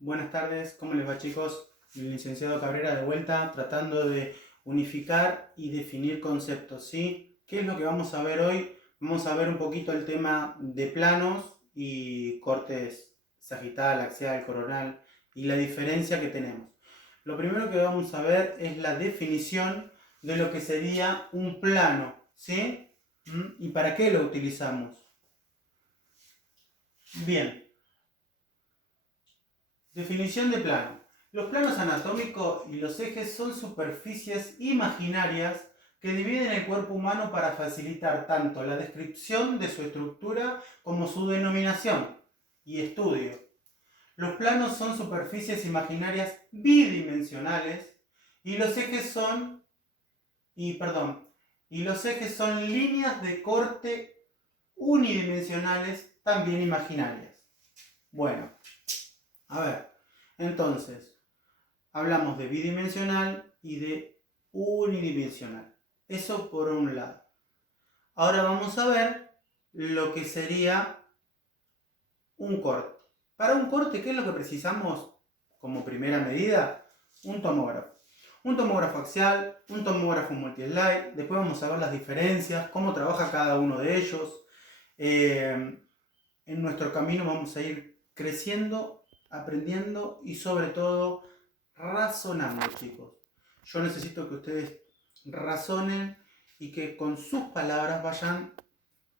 Buenas tardes, ¿cómo les va, chicos? El licenciado Cabrera de vuelta tratando de unificar y definir conceptos, ¿sí? ¿Qué es lo que vamos a ver hoy? Vamos a ver un poquito el tema de planos y cortes sagital, axial, coronal y la diferencia que tenemos. Lo primero que vamos a ver es la definición de lo que sería un plano, ¿sí? ¿Y para qué lo utilizamos? Bien. Definición de plano. Los planos anatómicos y los ejes son superficies imaginarias que dividen el cuerpo humano para facilitar tanto la descripción de su estructura como su denominación y estudio. Los planos son superficies imaginarias bidimensionales y los ejes son líneas de corte unidimensionales también imaginarias. Bueno, a ver, entonces, hablamos de bidimensional y de unidimensional. Eso por un lado. Ahora vamos a ver lo que sería un corte. Para un corte, ¿qué es lo que precisamos como primera medida? Un tomógrafo. Un tomógrafo axial, un tomógrafo multi-slide. Después vamos a ver las diferencias, cómo trabaja cada uno de ellos. En nuestro camino vamos a ir creciendo, aprendiendo y sobre todo razonando, chicos. Yo necesito que ustedes razonen y que con sus palabras vayan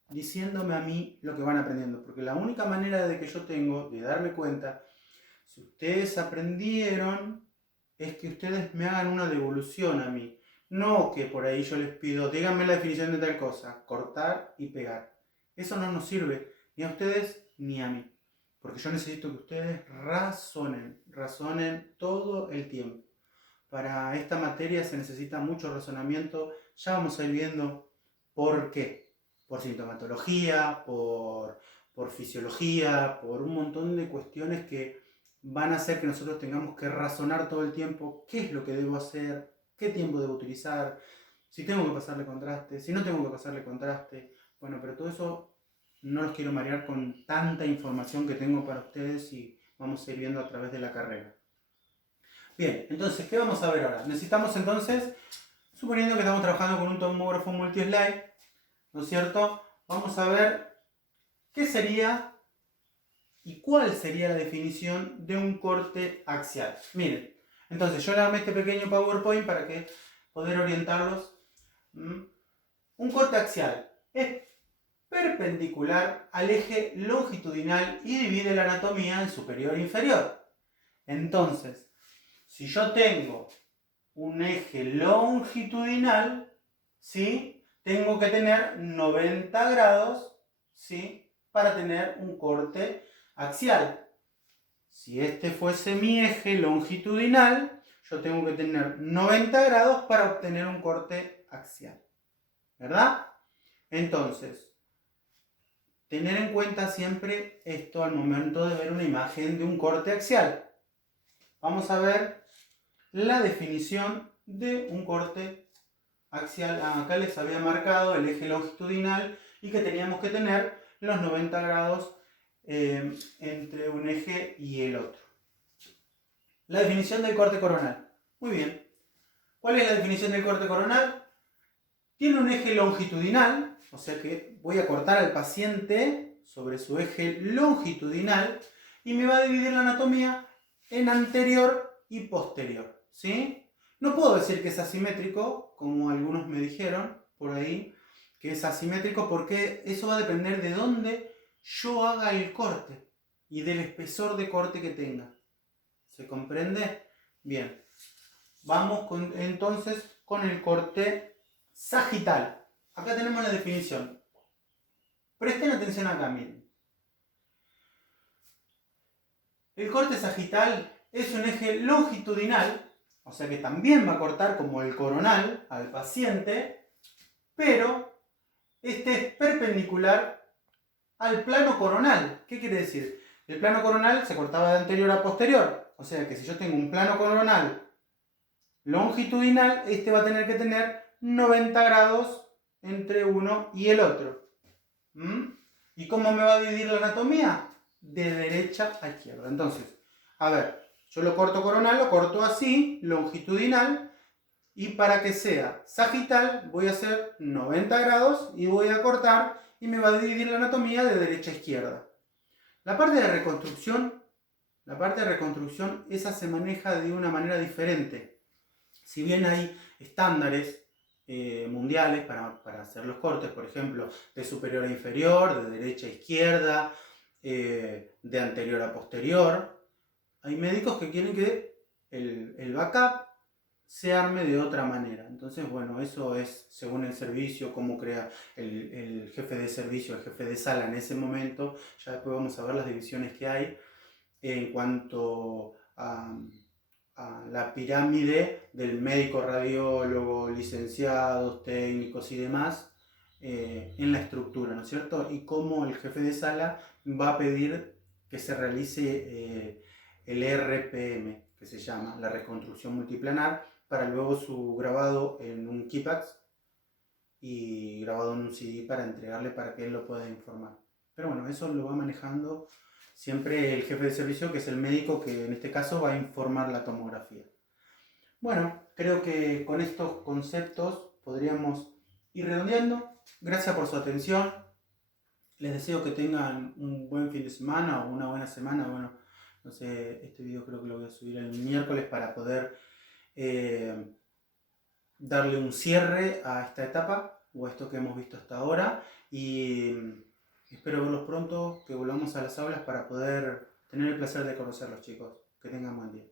diciéndome a mí lo que van aprendiendo, porque la única manera de que yo tengo de darme cuenta si ustedes aprendieron es que ustedes me hagan una devolución a mí, no que por ahí yo les pido díganme la definición de tal cosa, cortar y pegar. Eso no nos sirve ni a ustedes ni a mí, porque yo necesito que ustedes razonen todo el tiempo. Para esta materia se necesita mucho razonamiento, ya vamos a ir viendo por qué. Por sintomatología, por fisiología, por un montón de cuestiones que van a hacer que nosotros tengamos que razonar todo el tiempo qué es lo que debo hacer, qué tiempo debo utilizar, si tengo que pasarle contraste, si no tengo que pasarle contraste. Bueno, pero todo eso no los quiero marear con tanta información que tengo para ustedes y vamos a ir viendo a través de la carrera. Bien, entonces, ¿qué vamos a ver ahora? Necesitamos entonces, suponiendo que estamos trabajando con un tomógrafo multi-slide, ¿no es cierto? Vamos a ver qué sería y cuál sería la definición de un corte axial. Miren, entonces yo le armé este pequeño PowerPoint para que poder orientarlos. Un corte axial es perpendicular al eje longitudinal y divide la anatomía en superior e inferior. Entonces, si yo tengo un eje longitudinal, ¿sí? Tengo que tener 90 grados, ¿sí? Para tener un corte axial. Si este fuese mi eje longitudinal, yo tengo que tener 90 grados para obtener un corte axial. ¿Verdad? Entonces, tener en cuenta siempre esto al momento de ver una imagen de un corte axial. Vamos a ver la definición de un corte axial. Acá les había marcado el eje longitudinal y que teníamos que tener los 90 grados entre un eje y el otro. La definición del corte coronal. Muy bien. ¿Cuál es la definición del corte coronal? Tiene un eje longitudinal, o sea que voy a cortar al paciente sobre su eje longitudinal y me va a dividir la anatomía en anterior y posterior, ¿sí? No puedo decir que es asimétrico, como algunos me dijeron por ahí, que es asimétrico porque eso va a depender de dónde yo haga el corte y del espesor de corte que tenga. ¿Se comprende? Bien. Vamos entonces con el corte sagital. Acá tenemos la definición. Presten atención acá, miren. El corte sagital es un eje longitudinal, o sea que también va a cortar como el coronal al paciente, pero este es perpendicular al plano coronal. ¿Qué quiere decir? El plano coronal se cortaba de anterior a posterior, o sea que si yo tengo un plano coronal longitudinal, este va a tener que tener 90 grados entre uno y el otro. ¿Y cómo me va a dividir la anatomía? De derecha a izquierda. Entonces, A ver, yo lo corto coronal, lo corto así, longitudinal, y para que sea sagital voy a hacer 90 grados y voy a cortar y me va a dividir la anatomía de derecha a izquierda. La parte de reconstrucción, esa se maneja de una manera diferente. Si bien hay estándares mundiales para hacer los cortes, por ejemplo, de superior a inferior, de derecha a izquierda, de anterior a posterior, hay médicos que quieren que el backup se arme de otra manera. Entonces, bueno, eso es según el servicio, cómo crea el jefe de servicio, el jefe de sala en ese momento. Ya después vamos a ver las divisiones que hay en cuanto a la pirámide del médico, radiólogo, licenciados, técnicos y demás en la estructura, ¿no es cierto? Y cómo el jefe de sala va a pedir que se realice el RPM, que se llama la reconstrucción multiplanar, para luego su grabado en un Kipax y grabado en un CD para entregarle para que él lo pueda informar. Pero bueno, eso lo va manejando siempre el jefe de servicio, que es el médico que en este caso va a informar la tomografía. Bueno, creo que con estos conceptos podríamos ir redondeando. Gracias por su atención. Les deseo que tengan un buen fin de semana o una buena semana. Bueno, no sé, este video creo que lo voy a subir el miércoles para poder darle un cierre a esta etapa o a esto que hemos visto hasta ahora. Y espero verlos pronto, que volvamos a las aulas para poder tener el placer de conocerlos, chicos. Que tengan buen día.